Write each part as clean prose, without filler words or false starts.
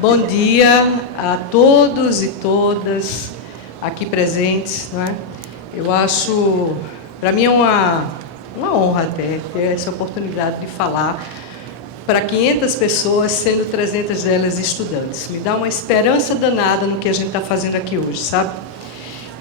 Bom dia a todos e todas aqui presentes, não é? Eu acho, para mim é uma honra até ter essa oportunidade de falar para 500 pessoas, sendo 300 delas estudantes. Me dá uma esperança danada no que a gente está fazendo aqui hoje, sabe?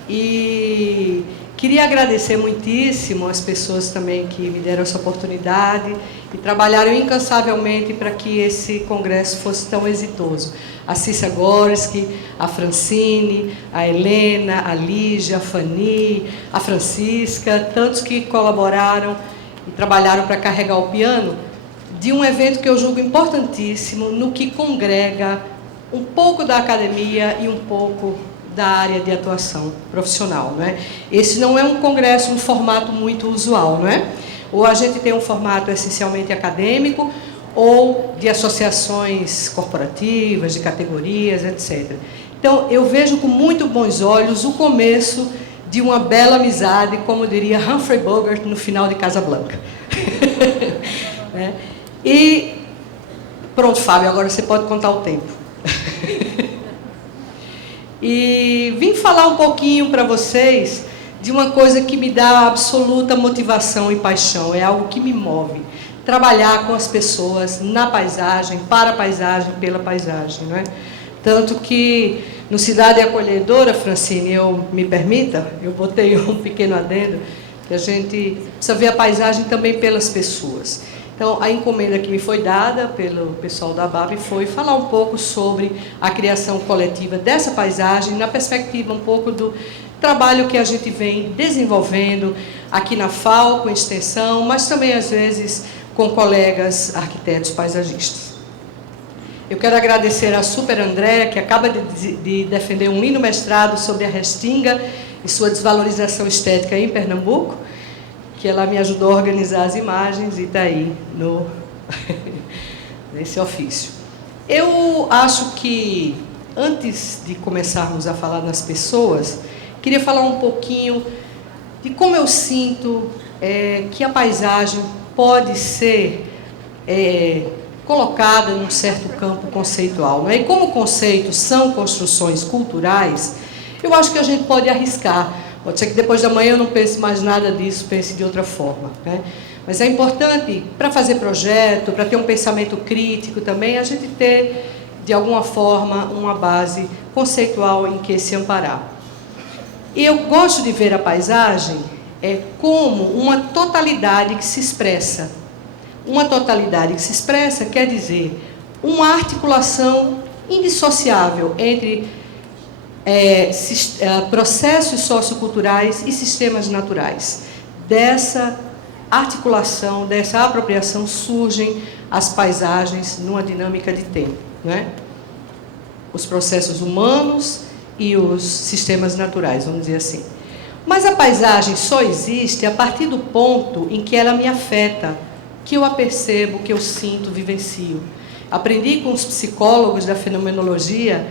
E queria agradecer muitíssimo as pessoas também que me deram essa oportunidade e trabalharam incansavelmente para que esse congresso fosse tão exitoso. A Cícia Gorski, a Francine, a Helena, a Lígia, a Fanny, a Francisca, tantos que colaboraram e trabalharam para carregar o piano de um evento que eu julgo importantíssimo, no que congrega um pouco da academia e um pouco da área de atuação profissional, não é? Esse não é um congresso, um formato muito usual, não é? Ou a gente tem um formato essencialmente acadêmico, ou de associações corporativas, de categorias, etc. Então, eu vejo com muito bons olhos o começo de uma bela amizade, como diria Humphrey Bogart no final de Casablanca. E pronto, Fábio, agora você pode contar o tempo. E vim falar um pouquinho para vocês de uma coisa que me dá absoluta motivação e paixão, é algo que me move. Trabalhar com as pessoas na paisagem, para a paisagem, pela paisagem, não é? Tanto que no Cidade Acolhedora, Francine, me permita, eu botei um pequeno adendo, que a gente precisa ver a paisagem também pelas pessoas. Então, a encomenda que me foi dada pelo pessoal da ABAP foi falar um pouco sobre a criação coletiva dessa paisagem, na perspectiva um pouco do trabalho que a gente vem desenvolvendo aqui na FAO, com extensão, mas também, às vezes, com colegas arquitetos paisagistas. Eu quero agradecer a Super Andréa, que acaba de defender um lindo mestrado sobre a restinga e sua desvalorização estética em Pernambuco, que ela me ajudou a organizar as imagens e está aí nesse ofício. Eu acho que, antes de começarmos a falar nas pessoas, queria falar um pouquinho de como eu sinto que a paisagem pode ser colocada num certo campo conceitual, não é? E como conceitos são construções culturais, eu acho que a gente pode arriscar. Pode ser que depois da manhã eu não pense mais nada disso, pense de outra forma, né? Mas é importante, para fazer projeto, para ter um pensamento crítico também, a gente ter, de alguma forma, uma base conceitual em que se amparar. E eu gosto de ver a paisagem como uma totalidade que se expressa. Uma totalidade que se expressa quer dizer uma articulação indissociável entre processos socioculturais e sistemas naturais. Dessa articulação, dessa apropriação, surgem as paisagens numa dinâmica de tempo, não é? Os processos humanos e os sistemas naturais, vamos dizer assim. Mas a paisagem só existe a partir do ponto em que ela me afeta, que eu a percebo, que eu sinto, vivencio. Aprendi com os psicólogos da fenomenologia,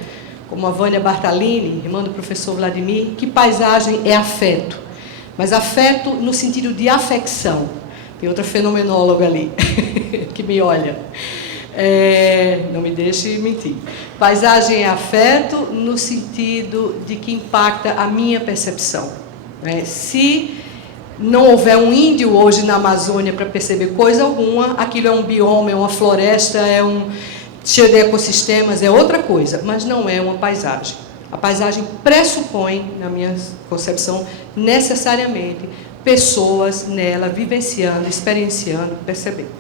como a Vânia Bartalini, irmã do professor Vladimir, que paisagem é afeto. Mas afeto no sentido de afecção. Tem outra fenomenóloga ali, que me olha. Não me deixe mentir. Paisagem é afeto no sentido de que impacta a minha percepção. Se não houver um índio hoje na Amazônia para perceber coisa alguma, aquilo é um bioma, é uma floresta, cheio de ecossistemas, é outra coisa, mas não é uma paisagem. A paisagem pressupõe, na minha concepção, necessariamente, pessoas nela vivenciando, experienciando, percebendo.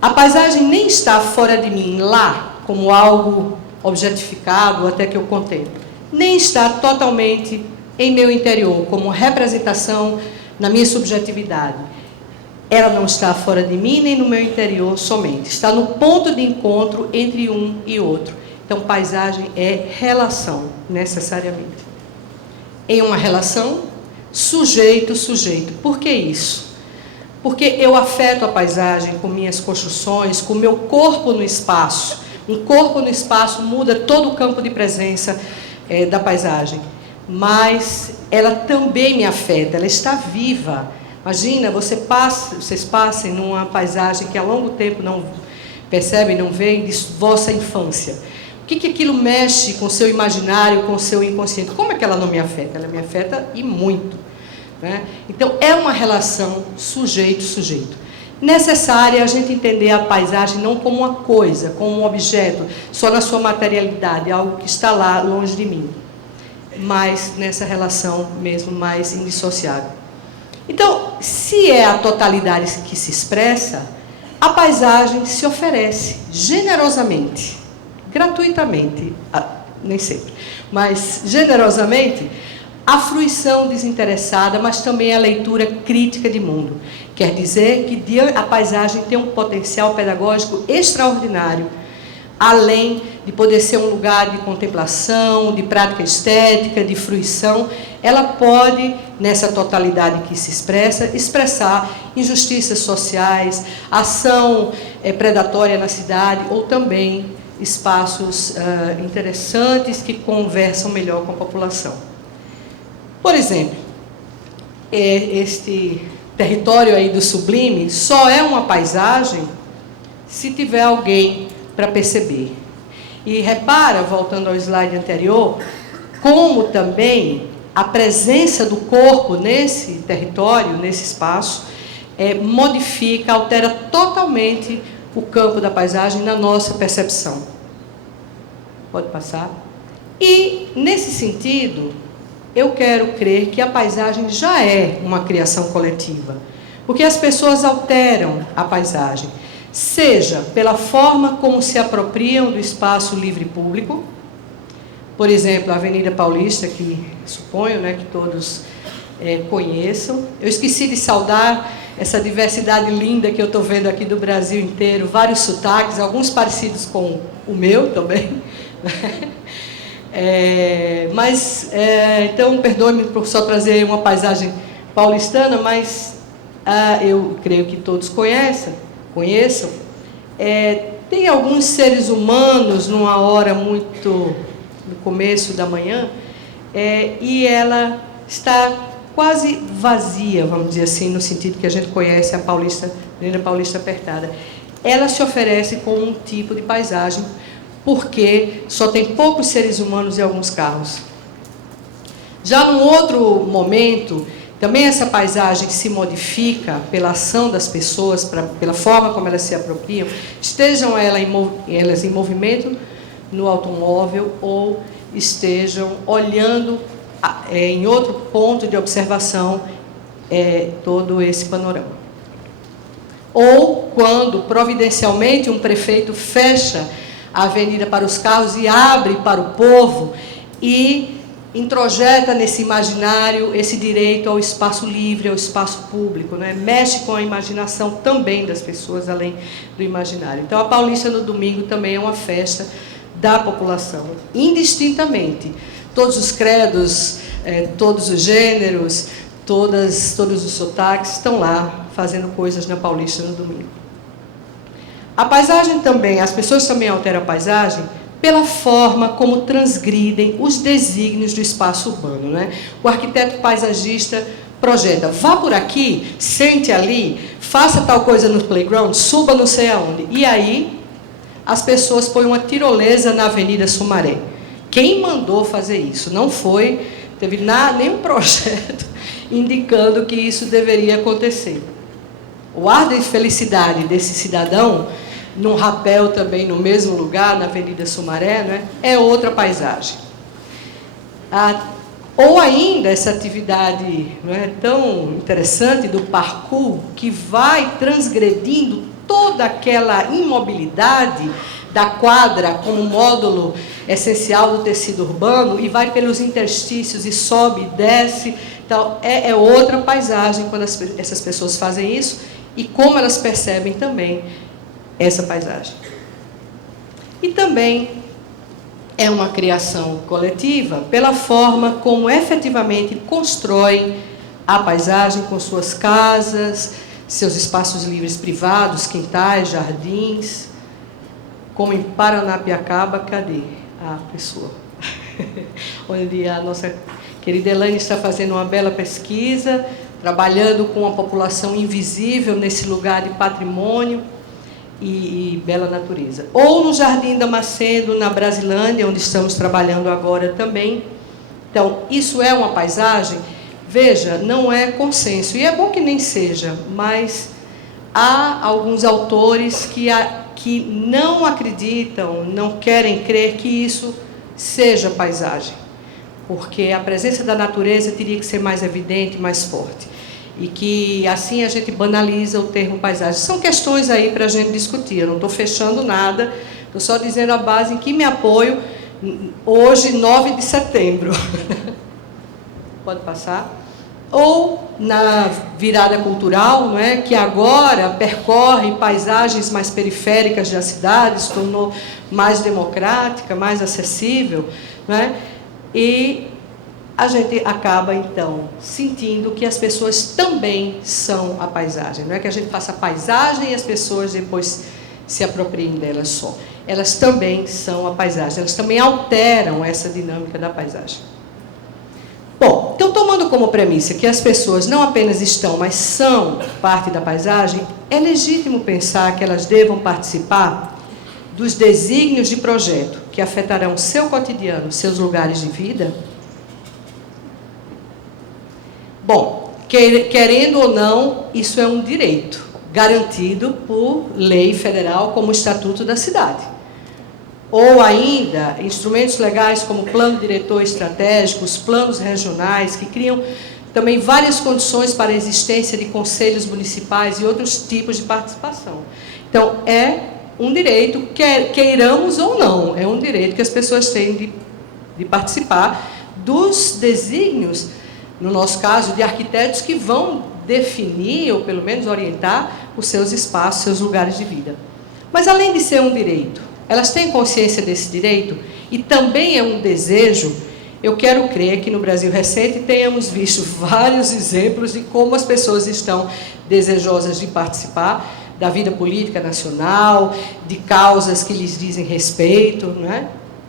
A paisagem nem está fora de mim, lá, como algo objetificado, até que eu contemplo. Nem está totalmente em meu interior, como representação na minha subjetividade. Ela não está fora de mim, nem no meu interior somente. Está no ponto de encontro entre um e outro. Então, paisagem é relação, necessariamente. Em uma relação, sujeito-sujeito. Por que isso? Porque eu afeto a paisagem com minhas construções, com o meu corpo no espaço. Um corpo no espaço muda todo o campo de presença da paisagem. Mas ela também me afeta, ela está viva. Imagina, vocês passem numa paisagem que há longo tempo não percebem, não veem, de vossa infância. que aquilo mexe com o seu imaginário, com o seu inconsciente? Como é que ela não me afeta? Ela me afeta e muito, né? Então, é uma relação sujeito-sujeito. Necessária a gente entender a paisagem não como uma coisa, como um objeto, só na sua materialidade, algo que está lá, longe de mim, mas nessa relação mesmo mais indissociável. Então, se é a totalidade que se expressa, a paisagem se oferece generosamente, gratuitamente, nem sempre, mas generosamente, a fruição desinteressada, mas também a leitura crítica de mundo. Quer dizer que a paisagem tem um potencial pedagógico extraordinário, além de poder ser um lugar de contemplação, de prática estética, de fruição, ela pode, nessa totalidade que se expressa, expressar injustiças sociais, ação predatória na cidade, ou também espaços interessantes que conversam melhor com a população. Por exemplo, este território aí do Sublime só é uma paisagem se tiver alguém para perceber. E repara, voltando ao slide anterior, como também a presença do corpo nesse território, nesse espaço, modifica, altera totalmente o campo da paisagem na nossa percepção. Pode passar? E, nesse sentido, eu quero crer que a paisagem já é uma criação coletiva, porque as pessoas alteram a paisagem, seja pela forma como se apropriam do espaço livre público, por exemplo, a Avenida Paulista, que suponho, né, que todos conheçam. Eu esqueci de saudar essa diversidade linda que eu estou vendo aqui do Brasil inteiro, vários sotaques, alguns parecidos com o meu também, né? Então, perdoe-me por só trazer uma paisagem paulistana, mas eu creio que todos conheçam. Tem alguns seres humanos numa hora muito no começo da manhã, e ela está quase vazia, vamos dizer assim, no sentido que a gente conhece a Avenida Paulista apertada. Ela se oferece como um tipo de paisagem, porque só tem poucos seres humanos e alguns carros. Já num outro momento, também essa paisagem se modifica pela ação das pessoas, pela forma como elas se apropriam, estejam elas em movimento no automóvel ou estejam olhando em outro ponto de observação todo esse panorama. Ou quando, providencialmente, um prefeito fecha a avenida para os carros e abre para o povo e introjeta nesse imaginário esse direito ao espaço livre, ao espaço público, né? Mexe com a imaginação também das pessoas, além do imaginário. Então, a Paulista no domingo também é uma festa da população, indistintamente. Todos os credos, todos os gêneros, todos os sotaques estão lá fazendo coisas na Paulista no domingo. A paisagem também, as pessoas também alteram a paisagem pela forma como transgridem os desígnios do espaço urbano, né? O arquiteto paisagista projeta, vá por aqui, sente ali, faça tal coisa no playground, suba não sei aonde. E aí, as pessoas põem uma tirolesa na Avenida Sumaré. Quem mandou fazer isso? Não teve nenhum projeto indicando que isso deveria acontecer. O ar de felicidade desse cidadão, num rapel também no mesmo lugar, na Avenida Sumaré, né, é outra paisagem. Ou ainda essa atividade, não é, tão interessante do parkour, que vai transgredindo toda aquela imobilidade da quadra como módulo essencial do tecido urbano e vai pelos interstícios e sobe e desce. Então, é outra paisagem quando essas pessoas fazem isso e como elas percebem também essa paisagem. E também é uma criação coletiva pela forma como efetivamente constroem a paisagem com suas casas, seus espaços livres privados, quintais, jardins, como em Paranapiacaba, cadê a pessoa? Onde a nossa querida Elaine está fazendo uma bela pesquisa, trabalhando com a população invisível nesse lugar de patrimônio. e bela natureza. Ou no Jardim Damasceno, na Brasilândia, onde estamos trabalhando agora também. Então, isso é uma paisagem? Veja, não é consenso, e é bom que nem seja, mas há alguns autores que não acreditam, não querem crer que isso seja paisagem, porque a presença da natureza teria que ser mais evidente, mais forte, e que assim a gente banaliza o termo paisagem. São questões aí para a gente discutir, eu não estou fechando nada, estou só dizendo a base em que me apoio hoje, 9 de setembro. Pode passar. Ou na virada cultural, não é, que agora percorre paisagens mais periféricas da cidade, se tornou mais democrática, mais acessível, não é? E a gente acaba, então, sentindo que as pessoas também são a paisagem. Não é que a gente faça a paisagem e as pessoas depois se apropriem delas só. Elas também são a paisagem, elas também alteram essa dinâmica da paisagem. Bom, então, tomando como premissa que as pessoas não apenas estão, mas são parte da paisagem, é legítimo pensar que elas devam participar dos desígnios de projeto que afetarão seu cotidiano, seus lugares de vida? Bom, querendo ou não, isso é um direito garantido por lei federal, como o Estatuto da Cidade. Ou ainda, instrumentos legais como o Plano Diretor Estratégico, os planos regionais, que criam também várias condições para a existência de conselhos municipais e outros tipos de participação. Então, é um direito, queiramos ou não, é um direito que as pessoas têm de participar dos desígnios, no nosso caso, de arquitetos que vão definir, ou pelo menos orientar, os seus espaços, seus lugares de vida. Mas, além de ser um direito, elas têm consciência desse direito e também é um desejo. Eu quero crer que no Brasil recente tenhamos visto vários exemplos de como as pessoas estão desejosas de participar da vida política nacional, de causas que lhes dizem respeito, não é?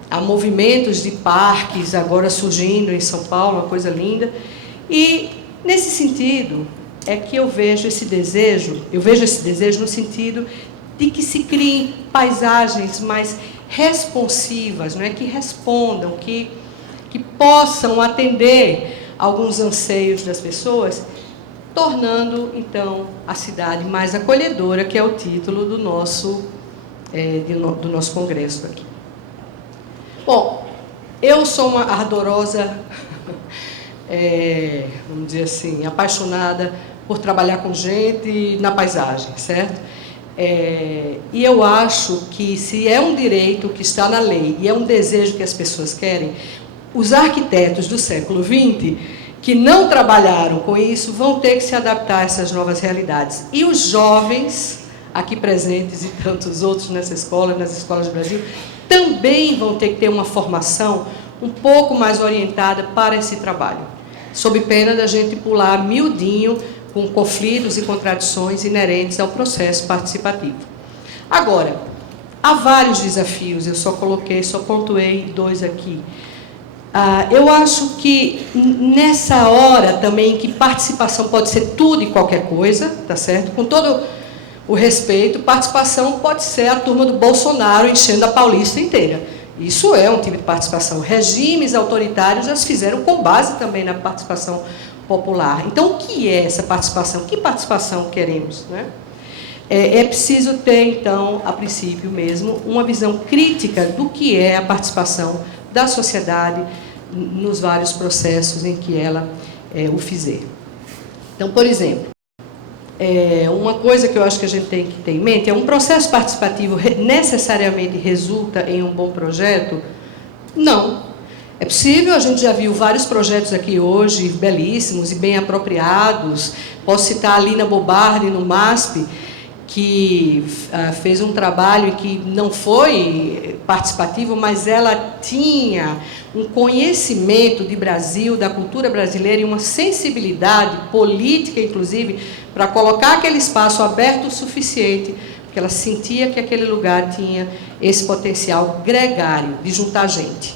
Há movimentos de parques agora surgindo em São Paulo, uma coisa linda. E, nesse sentido, é que eu vejo esse desejo no sentido de que se criem paisagens mais responsivas, não é? Que respondam, que possam atender alguns anseios das pessoas, tornando, então, a cidade mais acolhedora, que é o título do nosso congresso aqui. Bom, eu sou uma ardorosa, vamos dizer assim, apaixonada por trabalhar com gente na paisagem, certo? E eu acho que, se é um direito que está na lei e é um desejo que as pessoas querem, os arquitetos do século XX, que não trabalharam com isso, vão ter que se adaptar a essas novas realidades. E os jovens, aqui presentes e tantos outros nessa escola, nas escolas do Brasil, também vão ter que ter uma formação um pouco mais orientada para esse trabalho, sob pena da gente pular miudinho com conflitos e contradições inerentes ao processo participativo. Agora, há vários desafios, eu só pontuei 2 aqui. Eu acho que nessa hora também que participação pode ser tudo e qualquer coisa, tá certo? Com todo o respeito, participação pode ser a turma do Bolsonaro enchendo a Paulista inteira. Isso é um tipo de participação. Regimes autoritários já se fizeram com base também na participação popular. Então, o que é essa participação? Que participação queremos, né? É preciso ter, então, a princípio mesmo, uma visão crítica do que é a participação da sociedade nos vários processos em que ela o fizer. Então, por exemplo, uma coisa que eu acho que a gente tem que ter em mente é um processo participativo necessariamente resulta em um bom projeto? Não. É possível, a gente já viu vários projetos aqui hoje, belíssimos e bem apropriados. Posso citar a Lina Bobardi, no MASP, que fez um trabalho que não foi participativo, mas ela tinha um conhecimento de Brasil, da cultura brasileira, e uma sensibilidade política, inclusive, para colocar aquele espaço aberto o suficiente, porque ela sentia que aquele lugar tinha esse potencial gregário de juntar gente,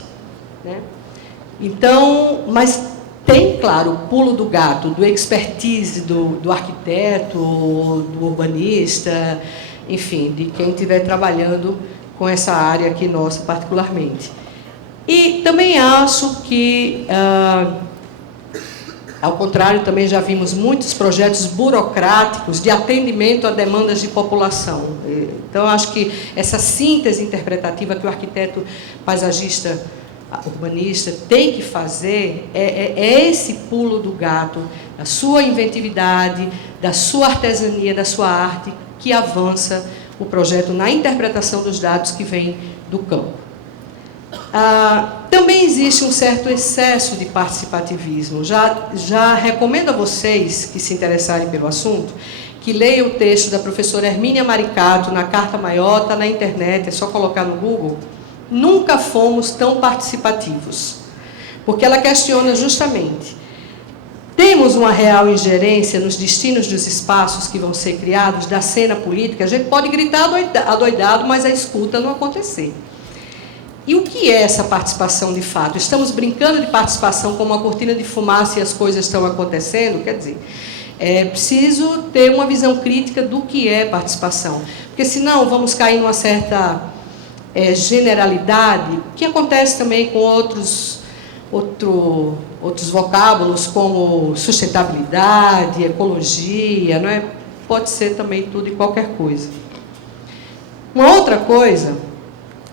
né? Então, mas tem, claro, o pulo do gato, do expertise do arquiteto, do urbanista, enfim, de quem estiver trabalhando com essa área aqui nossa particularmente. E também acho que, ao contrário, também já vimos muitos projetos burocráticos de atendimento a demandas de população. Então, acho que essa síntese interpretativa que o arquiteto paisagista, urbanista, tem que fazer é esse pulo do gato, da sua inventividade, da sua artesania, da sua arte, que avança o projeto na interpretação dos dados que vêm do campo. Também existe um certo excesso de participativismo. Já recomendo a vocês que se interessarem pelo assunto, que leiam o texto da professora Hermínia Maricato na Carta Maior, está na internet, é só colocar no Google. Nunca fomos tão participativos, porque ela questiona justamente: temos uma real ingerência nos destinos dos espaços que vão ser criados, da cena política? A gente pode gritar adoidado, mas a escuta não acontecer. E o que é essa participação de fato? Estamos brincando de participação como uma cortina de fumaça e as coisas estão acontecendo? Quer dizer, é preciso ter uma visão crítica do que é participação, porque senão vamos cair numa certa generalidade, que acontece também com outros vocábulos, como sustentabilidade, ecologia, não é? Pode ser também tudo e qualquer coisa. Uma outra coisa,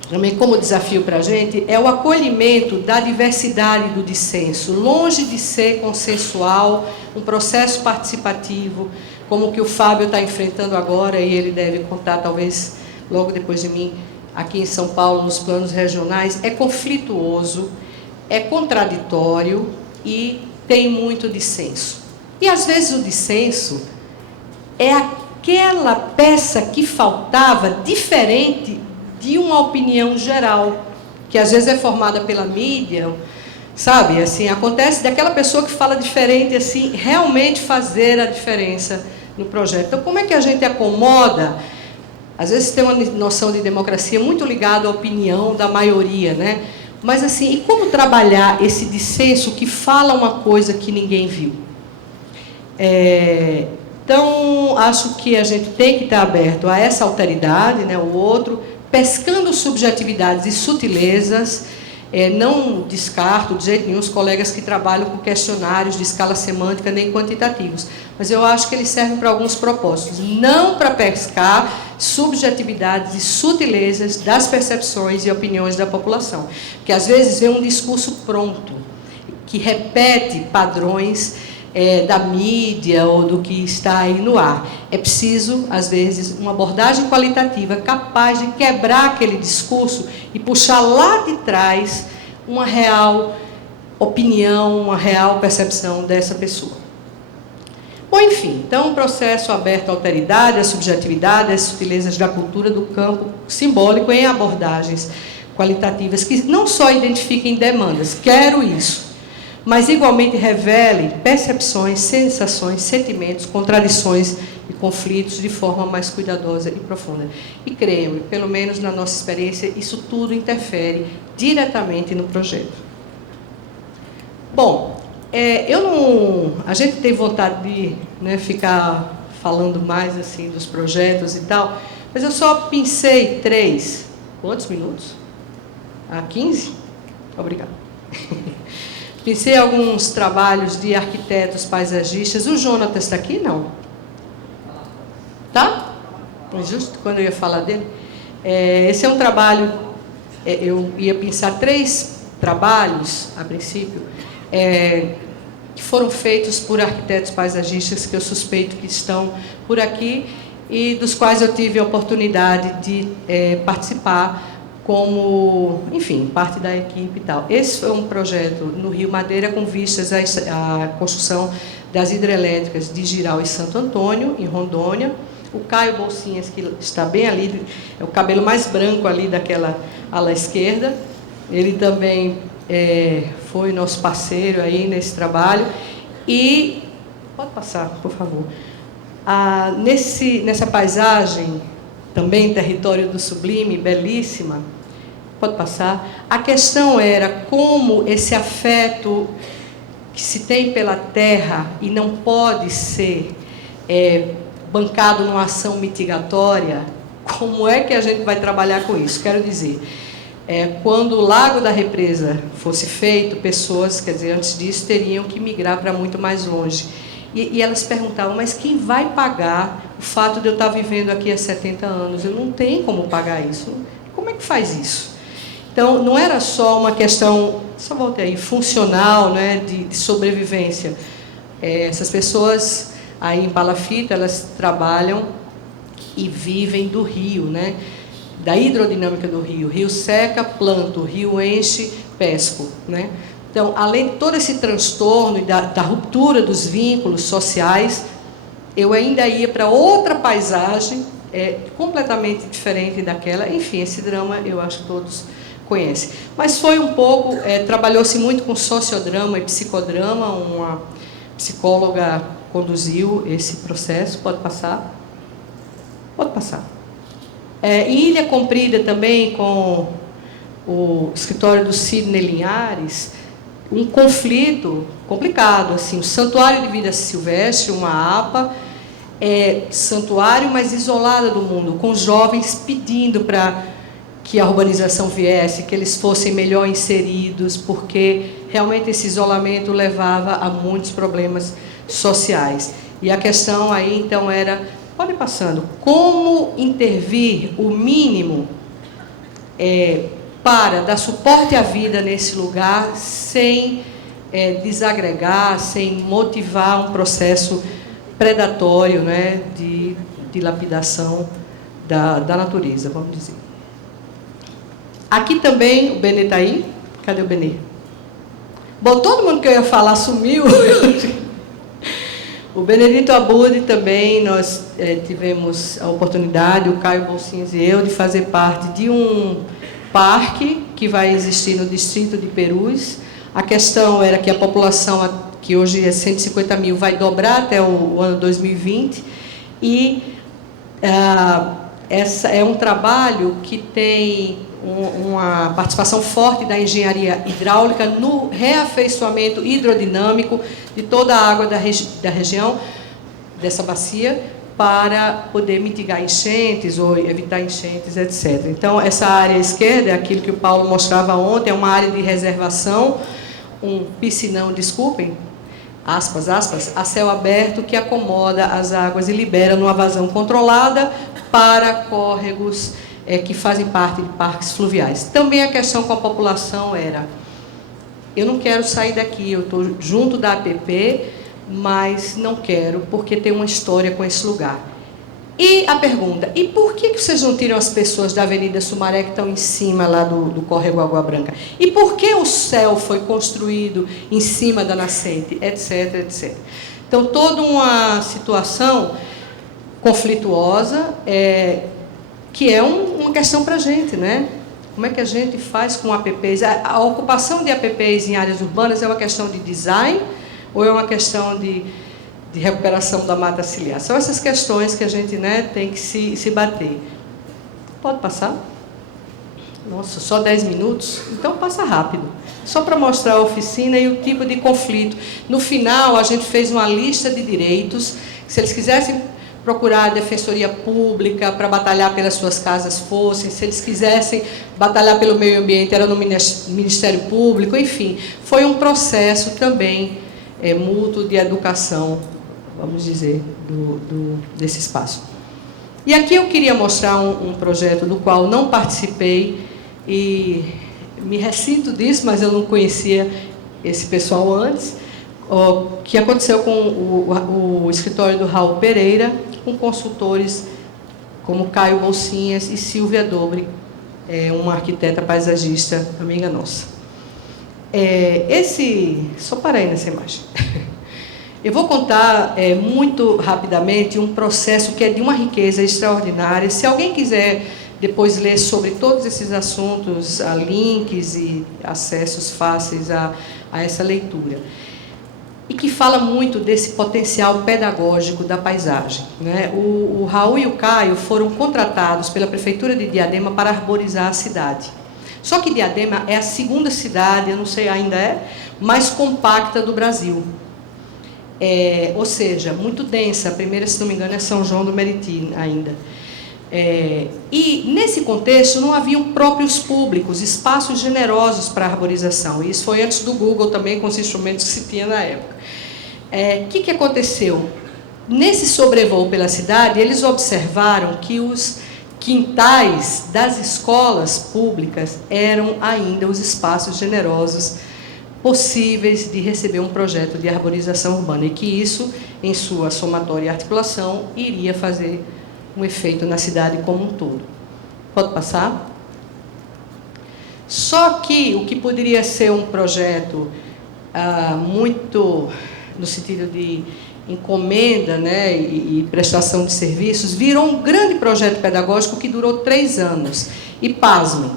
também como desafio para a gente, é o acolhimento da diversidade do dissenso, longe de ser consensual, um processo participativo, como o que o Fábio está enfrentando agora, e ele deve contar, talvez, logo depois de mim, aqui em São Paulo, nos planos regionais, é conflituoso, é contraditório e tem muito dissenso. E, às vezes, o dissenso é aquela peça que faltava, diferente de uma opinião geral, que às vezes é formada pela mídia, sabe? Assim, acontece daquela pessoa que fala diferente, assim, realmente fazer a diferença no projeto. Então, como é que a gente acomoda? Às vezes tem uma noção de democracia muito ligada à opinião da maioria, né? Mas, assim, e como trabalhar esse dissenso que fala uma coisa que ninguém viu? Então, acho que a gente tem que estar aberto a essa alteridade, né? O outro, pescando subjetividades e sutilezas. Não descarto de jeito nenhum os colegas que trabalham com questionários de escala semântica nem quantitativos, mas eu acho que eles servem para alguns propósitos, não para pescar subjetividades e sutilezas das percepções e opiniões da população, porque às vezes vem um discurso pronto, que repete padrões da mídia ou do que está aí no ar. É preciso, às vezes, uma abordagem qualitativa capaz de quebrar aquele discurso e puxar lá de trás uma real opinião, uma real percepção dessa pessoa. Bom, enfim, então, um processo aberto à alteridade, à subjetividade, às sutilezas da cultura do campo simbólico em abordagens qualitativas que não só identifiquem demandas, quero isso, mas igualmente revelem percepções, sensações, sentimentos, contradições e conflitos de forma mais cuidadosa e profunda. E creio, pelo menos na nossa experiência, isso tudo interfere diretamente no projeto. Bom, a gente tem vontade de, né, ficar falando mais assim dos projetos e tal, mas eu só pincei 3. Quantos minutos? 15? Obrigada. Pensei alguns trabalhos de arquitetos paisagistas. O Jonatas está aqui? Não. Tá? Justo quando eu ia falar dele. Esse é um trabalho, eu ia pensar 3 trabalhos, a princípio, que foram feitos por arquitetos paisagistas que eu suspeito que estão por aqui e dos quais eu tive a oportunidade de participar como, enfim, parte da equipe e tal. Esse foi um projeto no Rio Madeira com vistas à construção das hidrelétricas de Jirau e Santo Antônio, em Rondônia. O Caio Bolsinhas, que está bem ali, é o cabelo mais branco ali daquela ala esquerda. Ele também foi nosso parceiro aí nesse trabalho. E, pode passar, por favor. Nessa paisagem, também território do sublime, belíssima, pode passar, a questão era como esse afeto que se tem pela terra e não pode ser bancado numa ação mitigatória, como é que a gente vai trabalhar com isso? Quero dizer, quando o Lago da Represa fosse feito, pessoas, quer dizer, antes disso, teriam que migrar para muito mais longe. E elas perguntavam, mas quem vai pagar o fato de eu estar vivendo aqui há 70 anos? Eu não tenho como pagar isso. Como é que faz isso? Então, não era só uma questão, só volte aí, funcional, né, de sobrevivência. Essas pessoas aí em Palafita, elas trabalham e vivem do rio, né, da hidrodinâmica do rio. O rio seca, planto, o rio enche, pesco, né? Então, além de todo esse transtorno e da ruptura dos vínculos sociais, eu ainda ia para outra paisagem, completamente diferente daquela. Enfim, esse drama eu acho que todos conhecem. Mas foi um pouco, trabalhou-se muito com sociodrama e psicodrama, uma psicóloga conduziu esse processo. Pode passar? Pode passar. Em Ilha Comprida também, com o escritório do Sidney Linhares, um conflito complicado, assim, o Santuário de Vida Silvestre, uma APA, santuário, mas isolada do mundo, com jovens pedindo para que a urbanização viesse, que eles fossem melhor inseridos, porque realmente esse isolamento levava a muitos problemas sociais. E a questão aí, então, era, pode ir passando, como intervir o mínimo para dar suporte à vida nesse lugar, sem desagregar, sem motivar um processo predatório, né, de dilapidação da natureza, vamos dizer. Aqui também, o Benê está aí? Cadê o Benê? Bom, todo mundo que eu ia falar sumiu. O Benedito Abud também, nós tivemos a oportunidade, o Caio Bolsinhas e eu, de fazer parte de um parque que vai existir no distrito de Perus. A questão era que a população, que hoje é 150 mil, vai dobrar até o ano 2020. E essa é um trabalho que tem uma participação forte da engenharia hidráulica no reafeiçoamento hidrodinâmico de toda a água da região, dessa bacia, para poder mitigar enchentes ou evitar enchentes, etc. Então, essa área esquerda, é aquilo que o Paulo mostrava ontem, é uma área de reservação, um piscinão, desculpem, aspas, aspas, a céu aberto, que acomoda as águas e libera numa vazão controlada para córregos que fazem parte de parques fluviais. Também a questão com a população era, eu não quero sair daqui, eu estou junto da APP, mas não quero, porque tem uma história com esse lugar. E a pergunta, e por que vocês não tiram as pessoas da Avenida Sumaré, que estão em cima lá do córrego Água Branca? E por que o céu foi construído em cima da nascente, etc, etc. Então, toda uma situação conflituosa, que é uma questão para a gente, né? Como é que a gente faz com APPs? A ocupação de APPs em áreas urbanas é uma questão de design ou é uma questão de recuperação da mata ciliar? São essas questões que a gente, né, tem que se bater. Pode passar? Nossa, só 10 minutos? Então passa rápido. Só para mostrar a oficina e o tipo de conflito. No final, a gente fez uma lista de direitos. Se eles quisessem procurar a defensoria pública para batalhar pelas suas casas fossem, se eles quisessem batalhar pelo meio ambiente, era no Ministério Público, enfim. Foi um processo também mútuo de educação, vamos dizer, desse espaço. E aqui eu queria mostrar um projeto do qual não participei e me ressinto disso, mas eu não conhecia esse pessoal antes, que aconteceu com o escritório do Raul Pereira, com consultores como Caio Bolsinhas e Silvia Dobre, uma arquiteta paisagista, amiga nossa. Só para aí nessa imagem. Eu vou contar muito rapidamente um processo que é de uma riqueza extraordinária. Se alguém quiser depois ler sobre todos esses assuntos, há links e acessos fáceis a essa leitura. E que fala muito desse potencial pedagógico da paisagem, né? O Raul e o Caio foram contratados pela Prefeitura de Diadema para arborizar a cidade. Só que Diadema é a segunda cidade, eu não sei ainda mais compacta do Brasil. Ou seja, muito densa. A primeira, se não me engano, é São João do Meriti ainda. E, nesse contexto, não haviam próprios públicos, espaços generosos para a arborização. E isso foi antes do Google também, com os instrumentos que se tinha na época. O que aconteceu? Nesse sobrevoo pela cidade, eles observaram que os quintais das escolas públicas eram ainda os espaços generosos possíveis de receber um projeto de arborização urbana, e que isso, em sua somatória e articulação, iria fazer um efeito na cidade como um todo. Pode passar? Só que o que poderia ser um projeto muito no sentido de encomenda, né, e prestação de serviços, virou um grande projeto pedagógico que durou 3 anos. E, pasmem,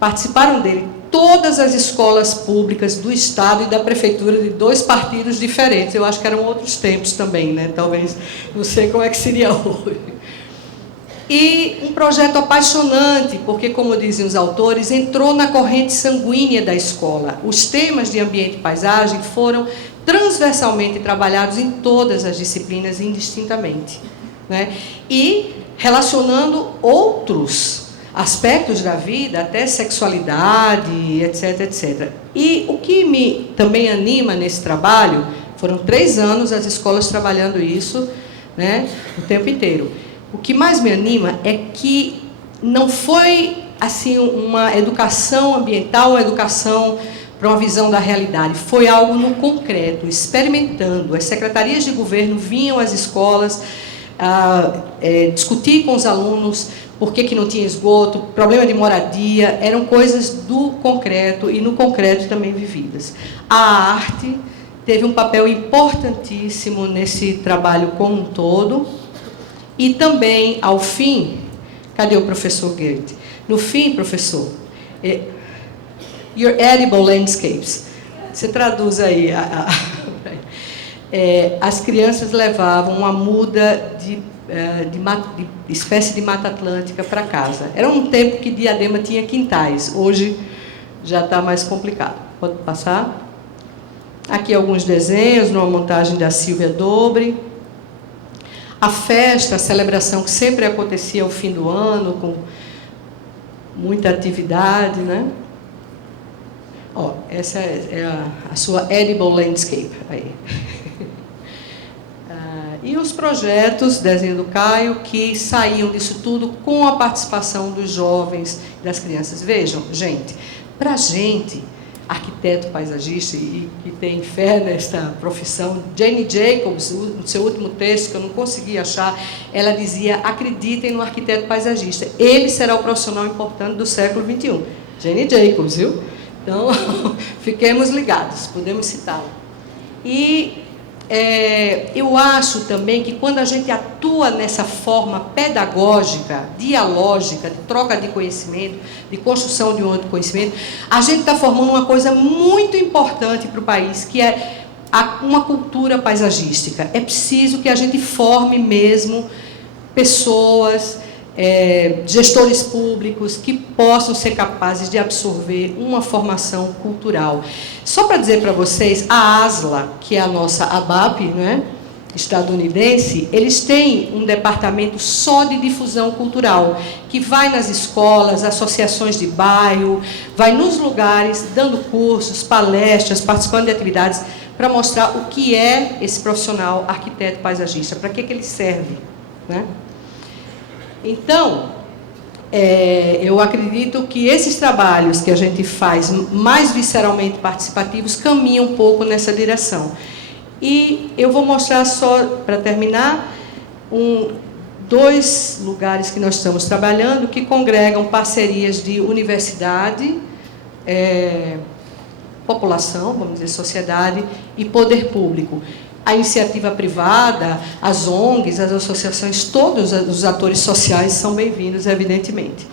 participaram dele todas as escolas públicas do Estado e da Prefeitura de 2 partidos diferentes. Eu acho que eram outros tempos também, né? Talvez, não sei como é que seria hoje. E um projeto apaixonante, porque, como dizem os autores, entrou na corrente sanguínea da escola. Os temas de ambiente e paisagem foram transversalmente trabalhados em todas as disciplinas, indistintamente, né? E relacionando outros aspectos da vida, até sexualidade, etc, etc. E o que me também anima nesse trabalho, foram 3 anos as escolas trabalhando isso, né, o tempo inteiro. O que mais me anima é que não foi assim uma educação ambiental, uma educação para uma visão da realidade. Foi algo no concreto, experimentando. As secretarias de governo vinham às escolas discutir com os alunos por que não tinha esgoto, problema de moradia, eram coisas do concreto e no concreto também vividas. A arte teve um papel importantíssimo nesse trabalho como um todo. E também, ao fim, cadê o professor Goethe? No fim, professor, Your Edible Landscapes. Você traduz aí. As crianças levavam uma muda de espécie de mata atlântica para casa. Era um tempo que Diadema tinha quintais. Hoje já está mais complicado. Pode passar? Aqui alguns desenhos, numa montagem da Silvia Dobre. A festa, a celebração que sempre acontecia ao fim do ano, com muita atividade, né? Essa é a sua Edible Landscape. Aí. E os projetos, desenho do Caio, que saíam disso tudo com a participação dos jovens e das crianças. Vejam, gente, para a gente, arquiteto paisagista e que tem fé nesta profissão, Jane Jacobs, no seu último texto, que eu não consegui achar, ela dizia: acreditem no arquiteto paisagista, ele será o profissional importante do século XXI. Jane Jacobs, viu? Então, fiquemos ligados, podemos citá-la. E eu acho também que quando a gente atua nessa forma pedagógica, dialógica, de troca de conhecimento, de construção de um outro conhecimento, a gente está formando uma coisa muito importante para o país, que é uma cultura paisagística. É preciso que a gente forme mesmo pessoas, gestores públicos que possam ser capazes de absorver uma formação cultural. Só para dizer para vocês, a ASLA, que é a nossa ABAP, né, estadunidense, eles têm um departamento só de difusão cultural, que vai nas escolas, associações de bairro, vai nos lugares, dando cursos, palestras, participando de atividades, para mostrar o que é esse profissional arquiteto paisagista, para que ele serve, né? Então, eu acredito que esses trabalhos que a gente faz mais visceralmente participativos caminham um pouco nessa direção. E eu vou mostrar só, para terminar, 2 lugares que nós estamos trabalhando que congregam parcerias de universidade, população, vamos dizer, sociedade e poder público. A iniciativa privada, as ONGs, as associações, todos os atores sociais são bem-vindos, evidentemente.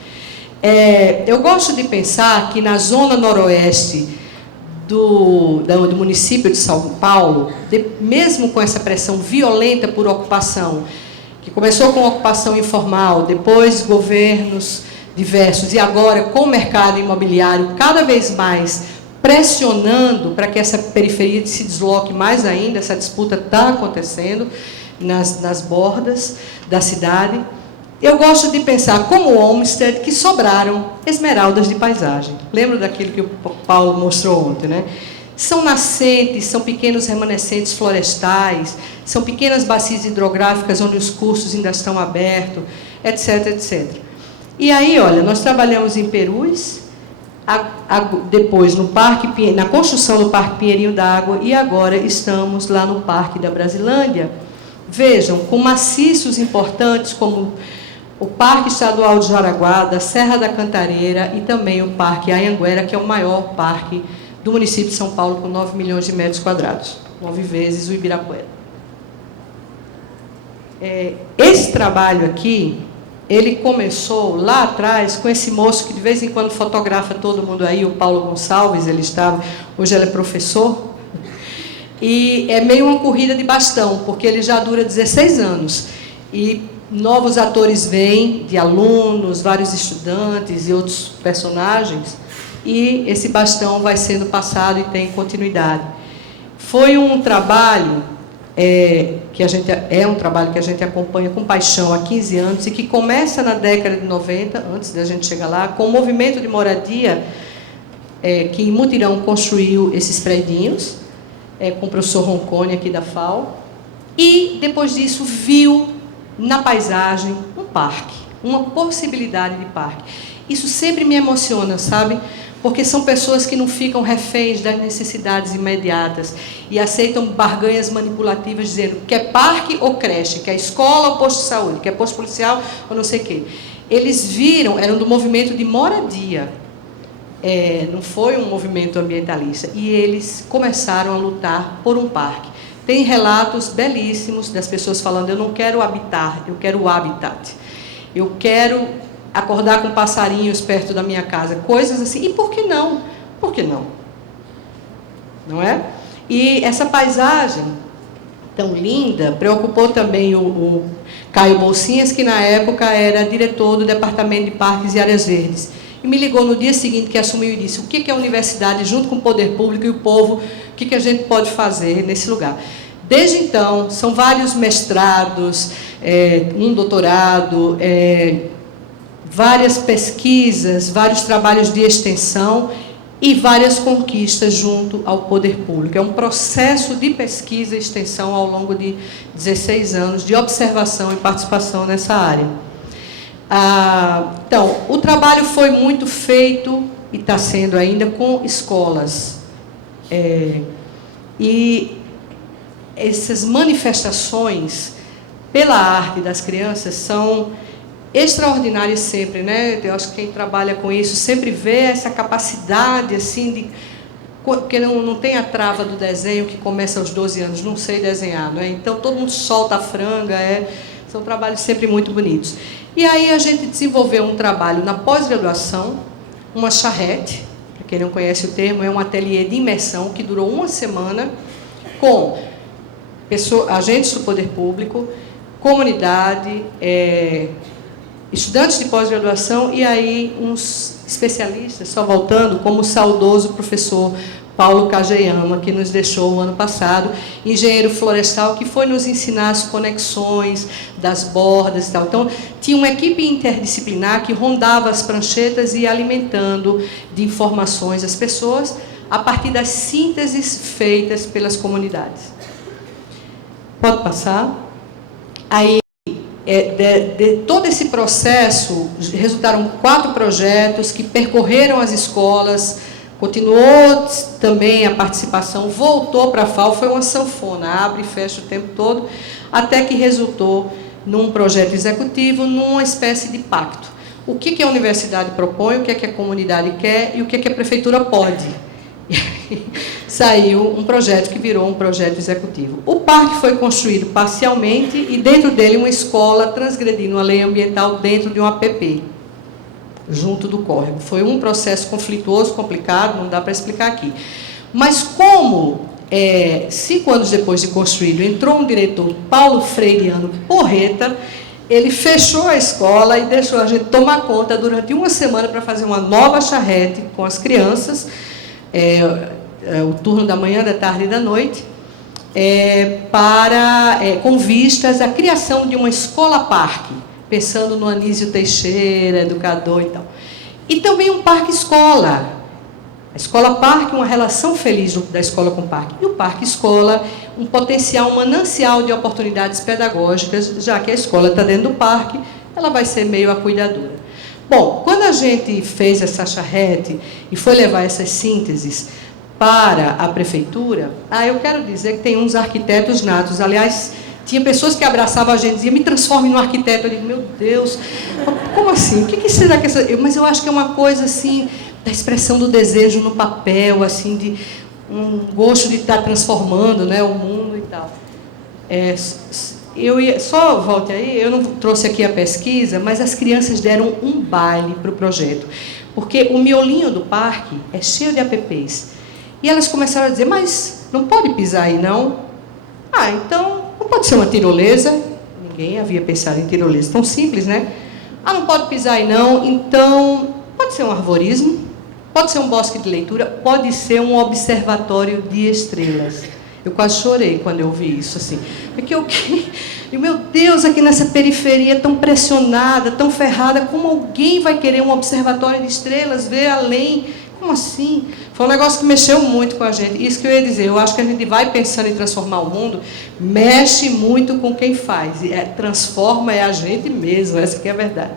Eu gosto de pensar que na zona noroeste do município de São Paulo, mesmo com essa pressão violenta por ocupação, que começou com ocupação informal, depois governos diversos, e agora com o mercado imobiliário cada vez mais pressionando para que essa periferia se desloque mais ainda, essa disputa está acontecendo nas bordas da cidade. Eu gosto de pensar, como o Olmsted, que sobraram esmeraldas de paisagem. Lembra daquilo que o Paulo mostrou ontem, né? São nascentes, são pequenos remanescentes florestais, são pequenas bacias hidrográficas onde os cursos ainda estão abertos, etc, etc. E aí, olha, nós trabalhamos em Perus, depois no Parque, na construção do Parque Pinheirinho d'Água, e agora estamos lá no Parque da Brasilândia. Vejam, com maciços importantes como o Parque Estadual de Jaraguá, da Serra da Cantareira e também o Parque Anhanguera, que é o maior parque do município de São Paulo, com 9 milhões de metros quadrados, 9 vezes o Ibirapuera. Esse trabalho aqui, ele começou lá atrás com esse moço que de vez em quando fotografa todo mundo aí, o Paulo Gonçalves, hoje ele é professor, e é meio uma corrida de bastão, porque ele já dura 16 anos, e novos atores vêm, de alunos, vários estudantes e outros personagens, e esse bastão vai sendo passado e tem continuidade. Foi um trabalho um trabalho que a gente acompanha com paixão há 15 anos e que começa na década de 90, antes da gente chegar lá, com o movimento de moradia que em Mutirão construiu esses predinhos, com o professor Roncone aqui da FAO, e depois disso viu na paisagem um parque, uma possibilidade de parque. Isso sempre me emociona, sabe? Porque são pessoas que não ficam reféns das necessidades imediatas e aceitam barganhas manipulativas dizendo que quer parque ou creche, quer escola ou posto de saúde, quer posto policial ou não sei o quê. Eles viram, eram do movimento de moradia, não foi um movimento ambientalista, e eles começaram a lutar por um parque. Tem relatos belíssimos das pessoas falando, eu não quero habitar, eu quero o habitat. Eu quero acordar com passarinhos perto da minha casa, coisas assim. E por que não? Por que não? Não é? E essa paisagem tão linda preocupou também o Caio Bolsinhas, que na época era diretor do Departamento de Parques e Áreas Verdes. E me ligou no dia seguinte que assumiu e disse, o que é a universidade, junto com o poder público e o povo, o que a gente pode fazer nesse lugar? Desde então, são vários mestrados, um doutorado, várias pesquisas, vários trabalhos de extensão e várias conquistas junto ao poder público. É um processo de pesquisa e extensão ao longo de 16 anos de observação e participação nessa área. Então, o trabalho foi muito feito, e está sendo ainda, com escolas. E essas manifestações pela arte das crianças são extraordinárias sempre, né? Eu acho que quem trabalha com isso sempre vê essa capacidade, assim, porque não tem a trava do desenho que começa aos 12 anos, não sei desenhar, não é? Então, todo mundo solta a franga, são trabalhos sempre muito bonitos. E aí a gente desenvolveu um trabalho na pós-graduação, uma charrete, para quem não conhece o termo, é um ateliê de imersão que durou uma semana, com agentes do poder público, comunidade, estudantes de pós-graduação e aí uns especialistas, só voltando, como o saudoso professor Paulo Kageyama, que nos deixou o ano passado, engenheiro florestal, que foi nos ensinar as conexões das bordas e tal. Então, tinha uma equipe interdisciplinar que rondava as pranchetas e ia alimentando de informações as pessoas a partir das sínteses feitas pelas comunidades. Pode passar? Aí, de todo esse processo, resultaram 4 projetos que percorreram as escolas, continuou também a participação, voltou para a FAO, foi uma sanfona, abre e fecha o tempo todo, até que resultou num projeto executivo, numa espécie de pacto. O que a universidade propõe, o que a comunidade quer e o que a prefeitura pode. Saiu um projeto que virou um projeto executivo. O parque foi construído parcialmente e dentro dele uma escola transgredindo a lei ambiental dentro de um APP, junto do córrego. Foi um processo conflituoso, complicado, não dá para explicar aqui. Mas como, 5 anos depois de construído, entrou um diretor, Paulo Freireano Porreta, ele fechou a escola e deixou a gente tomar conta durante uma semana para fazer uma nova charrete com as crianças, o turno da manhã, da tarde e da noite, com vistas à criação de uma escola-parque, pensando no Anísio Teixeira, educador e tal. E também um parque-escola. A escola-parque, uma relação feliz da escola com o parque. E o parque-escola, um potencial, um manancial de oportunidades pedagógicas, já que a escola está dentro do parque, ela vai ser meio a cuidadora. Bom, quando a gente fez essa charrete e foi levar essas sínteses para a prefeitura, eu quero dizer que tem uns arquitetos natos. Aliás, tinha pessoas que abraçavam a gente e diziam, me transforme num arquiteto. Eu digo, meu Deus, como assim? O que será que essa... Mas eu acho que é uma coisa assim, da expressão do desejo no papel, assim, de um gosto de estar transformando, né, o mundo e tal. Só volte aí, eu não trouxe aqui a pesquisa, mas as crianças deram um baile para o projeto, porque o miolinho do parque é cheio de apps. E elas começaram a dizer, mas não pode pisar aí, não? Então, não pode ser uma tirolesa? Ninguém havia pensado em tirolesa, tão simples, né? Não pode pisar aí, não? Então, pode ser um arvorismo? Pode ser um bosque de leitura? Pode ser um observatório de estrelas. Eu quase chorei quando eu vi isso, assim. Porque meu Deus, aqui nessa periferia tão pressionada, tão ferrada, como alguém vai querer um observatório de estrelas, ver além? Como assim? Foi um negócio que mexeu muito com a gente. Isso que eu ia dizer, eu acho que a gente vai pensando em transformar o mundo, mexe muito com quem faz. Transforma a gente mesmo, essa que é a verdade.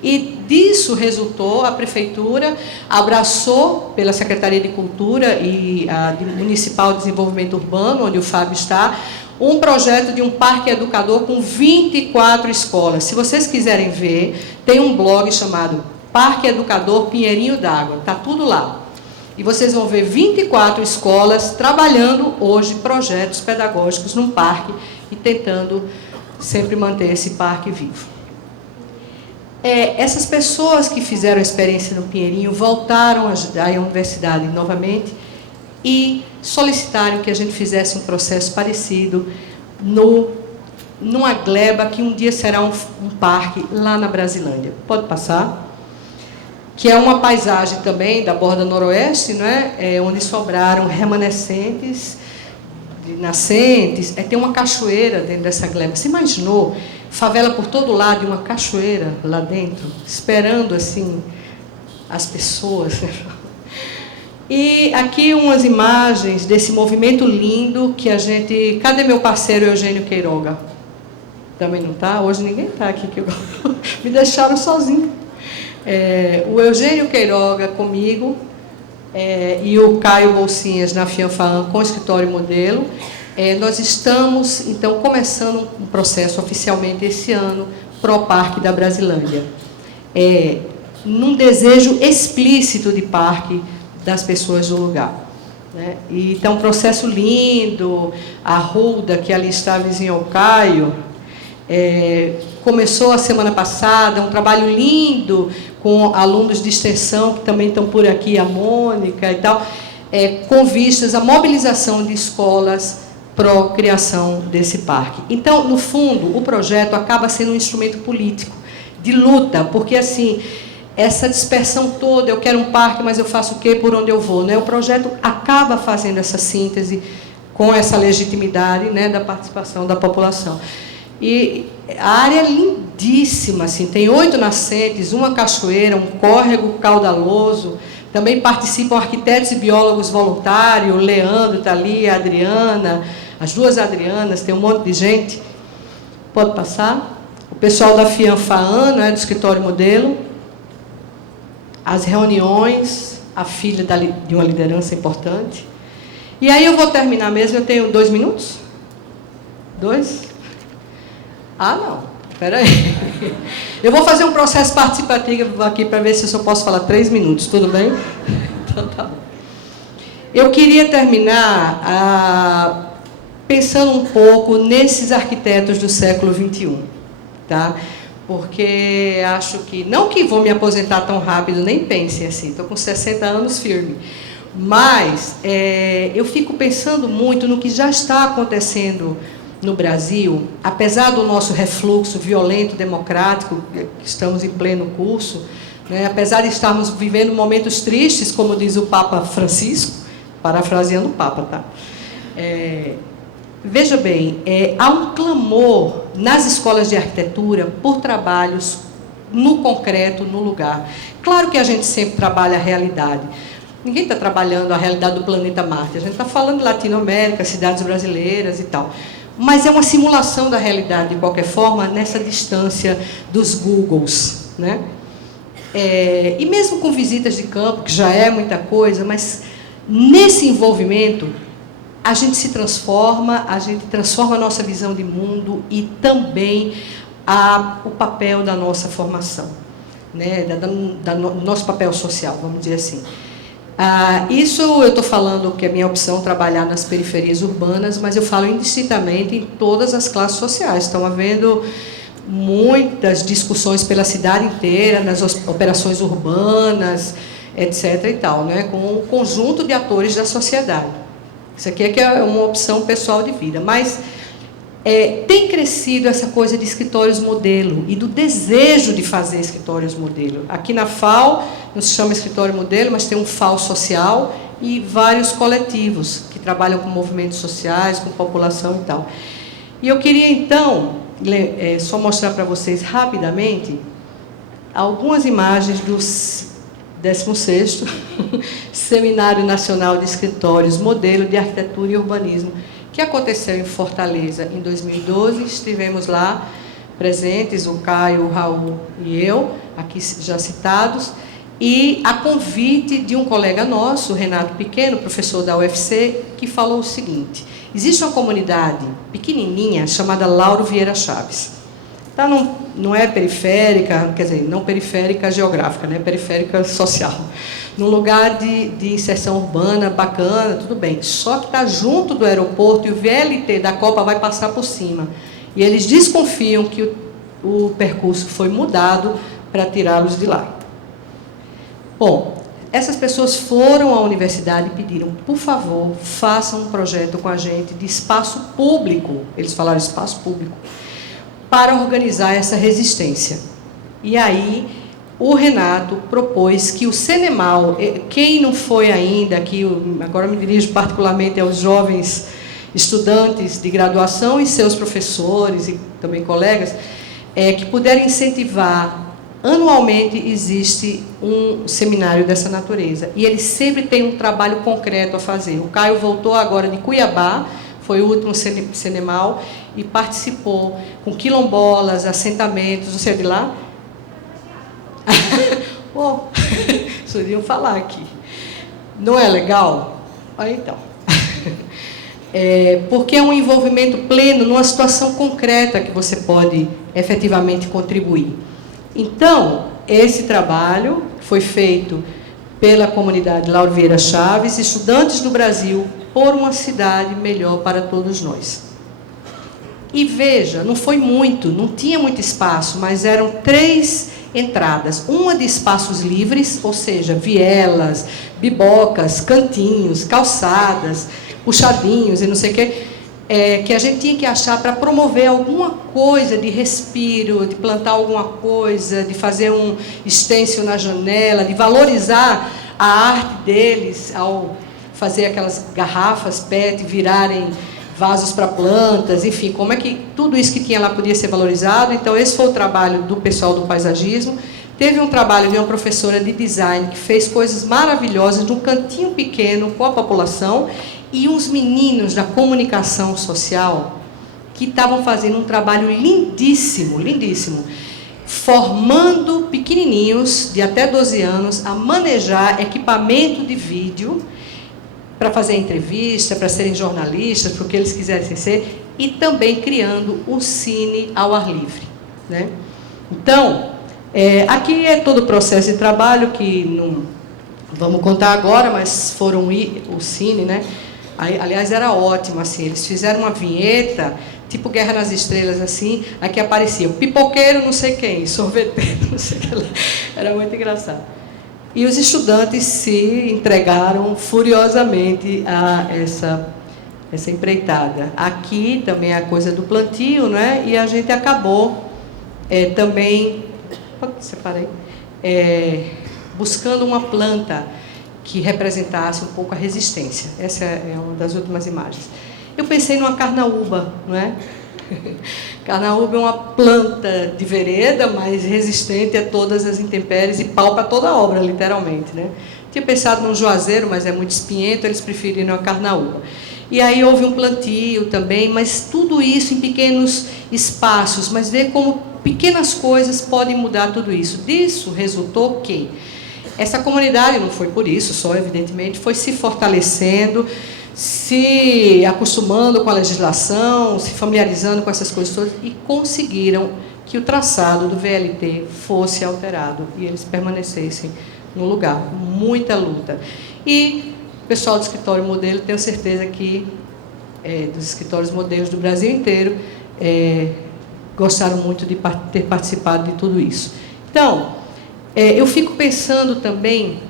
E disso resultou, a prefeitura abraçou, pela Secretaria de Cultura e a Municipal de Desenvolvimento Urbano, onde o Fábio está, um projeto de um parque educador com 24 escolas. Se vocês quiserem ver, tem um blog chamado Parque Educador Pinheirinho d'Água, está tudo lá. E vocês vão ver 24 escolas trabalhando hoje projetos pedagógicos num parque e tentando sempre manter esse parque vivo. Essas pessoas que fizeram a experiência no Pinheirinho voltaram à universidade novamente e solicitaram que a gente fizesse um processo parecido numa gleba que um dia será um parque lá na Brasilândia. Pode passar? Que é uma paisagem também da borda noroeste, né? Onde sobraram remanescentes de nascentes. Tem uma cachoeira dentro dessa gleba. Você imaginou? Favela por todo lado e uma cachoeira lá dentro, esperando assim as pessoas. E aqui umas imagens desse movimento lindo que a gente... Cadê meu parceiro Eugênio Queiroga? Também não está? Hoje ninguém está aqui, que me deixaram sozinho. O Eugênio Queiroga comigo e o Caio Bolsinhas na FIANFAAM com o escritório modelo. Nós estamos, então, começando um processo oficialmente esse ano pro Parque da Brasilândia. Num desejo explícito de parque das pessoas do lugar. Né? E, então, um processo lindo, a Ruda, que ali está vizinho ao Caio, começou a semana passada, um trabalho lindo com alunos de extensão, que também estão por aqui, a Mônica e tal, com vistas à mobilização de escolas pró-criação desse parque. Então, no fundo, o projeto acaba sendo um instrumento político, de luta, porque, assim, essa dispersão toda, eu quero um parque, mas eu faço o quê, por onde eu vou? Né? O projeto acaba fazendo essa síntese com essa legitimidade, né, da participação da população. E a área é lindíssima, assim, tem 8 nascentes, uma cachoeira, um córrego caudaloso. Também participam arquitetos e biólogos voluntários, o Leandro está ali, a Adriana, as 2 Adrianas, tem um monte de gente. Pode passar? O pessoal da FIANFAAM, né, do escritório modelo. As reuniões, a filha de uma liderança importante. E aí eu vou terminar mesmo, eu tenho 2 minutos? 2? Não, espera aí. Eu vou fazer um processo participativo aqui para ver se eu só posso falar 3 minutos, tudo bem? Então tá bom. Eu queria terminar pensando um pouco nesses arquitetos do século XXI, tá? Porque acho que, não que vou me aposentar tão rápido, nem pensem assim, estou com 60 anos firme, mas eu fico pensando muito no que já está acontecendo no Brasil, apesar do nosso refluxo violento, democrático, que estamos em pleno curso, né, apesar de estarmos vivendo momentos tristes, como diz o Papa Francisco, parafraseando o Papa, tá? Veja bem, há um clamor nas escolas de arquitetura por trabalhos no concreto, no lugar. Claro que a gente sempre trabalha a realidade. Ninguém está trabalhando a realidade do planeta Marte. A gente está falando de Latinoamérica, cidades brasileiras e tal. Mas é uma simulação da realidade, de qualquer forma, nessa distância dos Googles, né? E mesmo com visitas de campo, que já é muita coisa, mas nesse envolvimento, a gente se transforma, a gente transforma a nossa visão de mundo e também o papel da nossa formação, né? Nosso papel social, vamos dizer assim. Isso eu estou falando que é minha opção trabalhar nas periferias urbanas, mas eu falo indistintamente em todas as classes sociais. Estão havendo muitas discussões pela cidade inteira, nas operações urbanas, etc. e tal, né? Com um conjunto de atores da sociedade. Isso aqui é uma opção pessoal de vida, mas tem crescido essa coisa de escritórios modelo e do desejo de fazer escritórios modelo. Aqui na FAO, não se chama escritório modelo, mas tem um FAO social e vários coletivos que trabalham com movimentos sociais, com população e tal. E eu queria, então, só mostrar para vocês rapidamente algumas imagens do 16º Seminário Nacional de Escritórios Modelo de Arquitetura e Urbanismo, que aconteceu em Fortaleza em 2012. Estivemos lá presentes, o Caio, o Raul e eu, aqui já citados, e a convite de um colega nosso, Renato Pequeno, professor da UFC, que falou o seguinte: existe uma comunidade pequenininha chamada Lauro Vieira Chaves. Não é periférica, quer dizer, não periférica geográfica, né? Periférica social. Num lugar de inserção urbana, bacana, tudo bem. Só que está junto do aeroporto e o VLT da Copa vai passar por cima. E eles desconfiam que o percurso foi mudado para tirá-los de lá. Bom, essas pessoas foram à universidade e pediram, por favor, façam um projeto com a gente de espaço público. Eles falaram espaço público, para organizar essa resistência. E aí, o Renato propôs que o Cenemal, quem não foi ainda, aqui, agora me dirijo particularmente aos jovens estudantes de graduação e seus professores e também colegas, que puderem incentivar. Anualmente existe um seminário dessa natureza, e ele sempre tem um trabalho concreto a fazer. O Caio voltou agora de Cuiabá, foi o último Cenemal, e participou com quilombolas, assentamentos. Você é de lá? Oh, vocês iam falar aqui. Não é legal? Olha, então. Porque é um envolvimento pleno numa situação concreta que você pode efetivamente contribuir. Então, esse trabalho foi feito pela comunidade Lauro Vieira Chaves, estudantes do Brasil, por uma cidade melhor para todos nós. E veja, não foi muito, não tinha muito espaço, mas eram 3 entradas. Uma de espaços livres, ou seja, vielas, bibocas, cantinhos, calçadas, puxadinhos e não sei o quê, que a gente tinha que achar para promover alguma coisa de respiro, de plantar alguma coisa, de fazer um stencil na janela, de valorizar a arte deles ao fazer aquelas garrafas PET virarem vasos para plantas, enfim, como é que tudo isso que tinha lá podia ser valorizado. Então, esse foi o trabalho do pessoal do paisagismo. Teve um trabalho de uma professora de design que fez coisas maravilhosas num cantinho pequeno com a população, e uns meninos da comunicação social que estavam fazendo um trabalho lindíssimo, lindíssimo, formando pequenininhos de até 12 anos a manejar equipamento de vídeo para fazer entrevista, para serem jornalistas, para o que eles quisessem ser, e também criando um cine ao ar livre, né? Então, aqui é todo o processo de trabalho que não vamos contar agora, mas foram o cine, né? Aliás, era ótimo, assim, eles fizeram uma vinheta, tipo Guerra nas Estrelas, assim, aqui aparecia pipoqueiro não sei quem, sorveteiro não sei o que lá. Era muito engraçado. E os estudantes se entregaram furiosamente a essa empreitada. Aqui também é a coisa do plantio, né? E a gente acabou também, separei, buscando uma planta que representasse um pouco a resistência. Essa é uma das últimas imagens. eu pensei numa carnaúba, não é? Carnaúba é uma planta de vereda, mas resistente a todas as intempéries e pau para toda a obra, literalmente, né? Tinha pensado num juazeiro, mas é muito espinhento, eles preferiram a carnaúba. E aí houve um plantio também, mas tudo isso em pequenos espaços, mas ver como pequenas coisas podem mudar tudo isso. Disso resultou que essa comunidade, não foi por isso só, evidentemente, foi se fortalecendo, se acostumando com a legislação, se familiarizando com essas coisas todas e conseguiram que o traçado do VLT fosse alterado e eles permanecessem no lugar. Muita luta. E o pessoal do escritório modelo, tenho certeza que dos escritórios modelos do Brasil inteiro gostaram muito de ter participado de tudo isso. Então, eu fico pensando também,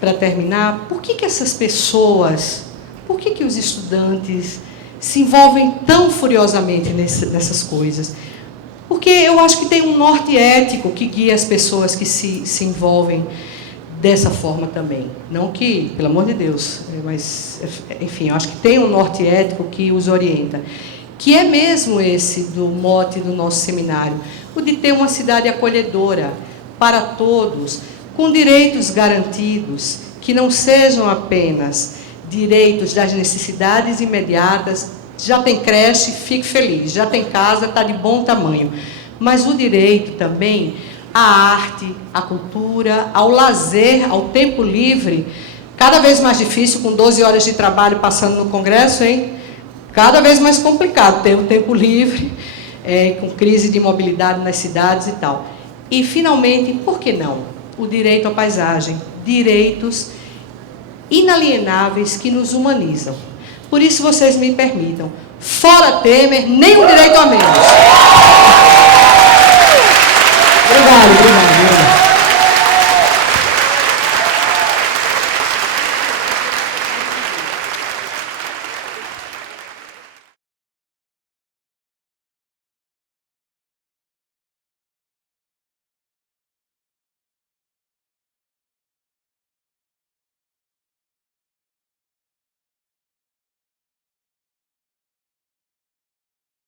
para terminar, por que essas pessoas, por que os estudantes se envolvem tão furiosamente nessas coisas? Porque eu acho que tem um norte ético que guia as pessoas que se envolvem dessa forma também. Não que, pelo amor de Deus, mas, enfim, eu acho que tem um norte ético que os orienta. Que é mesmo esse do mote do nosso seminário, o de ter uma cidade acolhedora para todos, com direitos garantidos, que não sejam apenas direitos das necessidades imediatas, já tem creche, fique feliz, já tem casa, está de bom tamanho, mas o direito também à arte, à cultura, ao lazer, ao tempo livre, cada vez mais difícil, com 12 horas de trabalho passando no Congresso, hein? Cada vez mais complicado ter um tempo livre, com crise de mobilidade nas cidades e tal. E, finalmente, por que não? O direito à paisagem, direitos inalienáveis que nos humanizam. Por isso, vocês me permitam, fora Temer, nem um direito a menos. Obrigado.